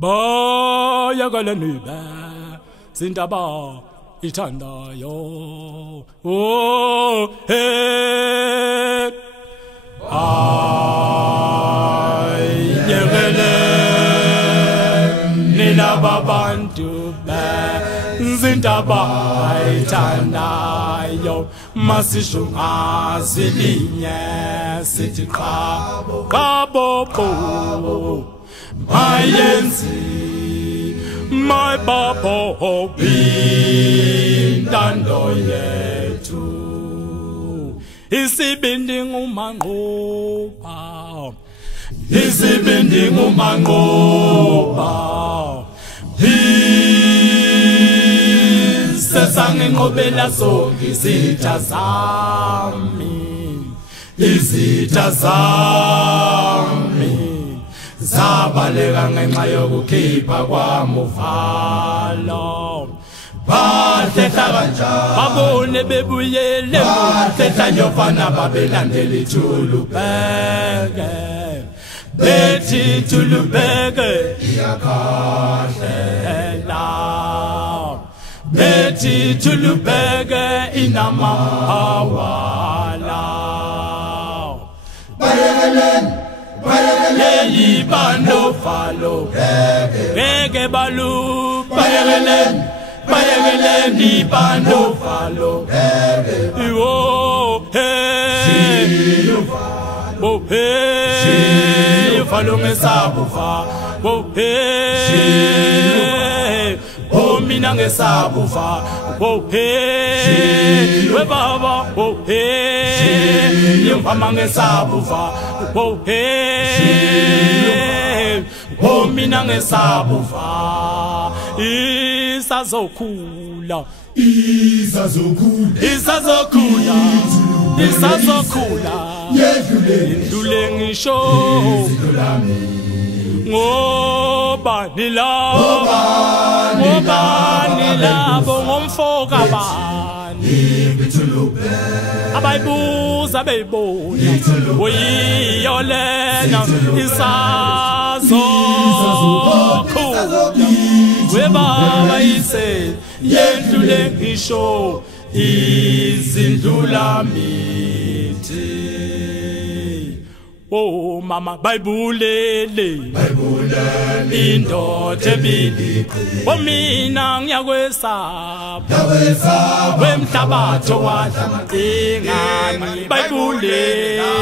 bayakala nibe zindaba ithandayo oh hey ayekele nina babantu zindaba ithandayo masisho asilinye sithi qabo mayenzi my babo bintando yethu isibindi ngumanqoba sesanginqobela zonke izitha zami zabaleka ngenxa yokukhipha kwamuvalo bathetha kanjani babone bebuyele bathetha nyofana babelandela ithulubeke bethi ithulubeke iyakahlela bethi ithulubeke inamahawala yeyi bando falo beke balu bayekeleni bando falo iwo hey bo hey falo ngesabufa bo hey bo mina ngesabufa bo hey we baba bo hey yemfama ngesabufa bo hey bo mina ngesabufa isazokhula yedlule ngisho ngobani labo ngomfoka bani abayibuza beyibona uyiyolena isazokhula webaba ise yedlule ngisho izindlula mithi oh mama bayibulele indoda ebiliqi bomina ngiyakwesaba wemhlabatho wadlangani bayibulele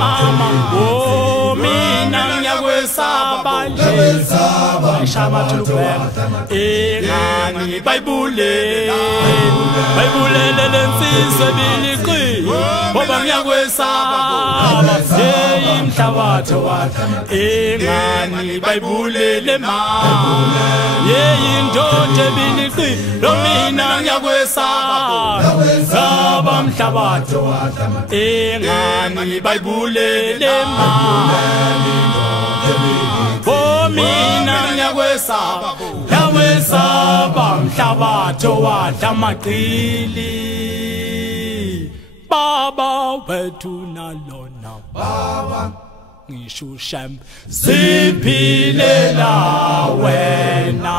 mama oh mina ngiyakwesaba nje shaba thulubeka engani bayibulele lensizwe ebiliqi ngoba ngiyakwesaba yeyi mhlabatho wakhe engani bayibulele mama yeyi ndoda ebiliqi lo mina ngiyakwesaba mhlabatho wakhe engani bayibulele mama mina ngiyakwesaba mhlabatho wadla amaqili baba wethu nalona baba ngisho shem siphilela wena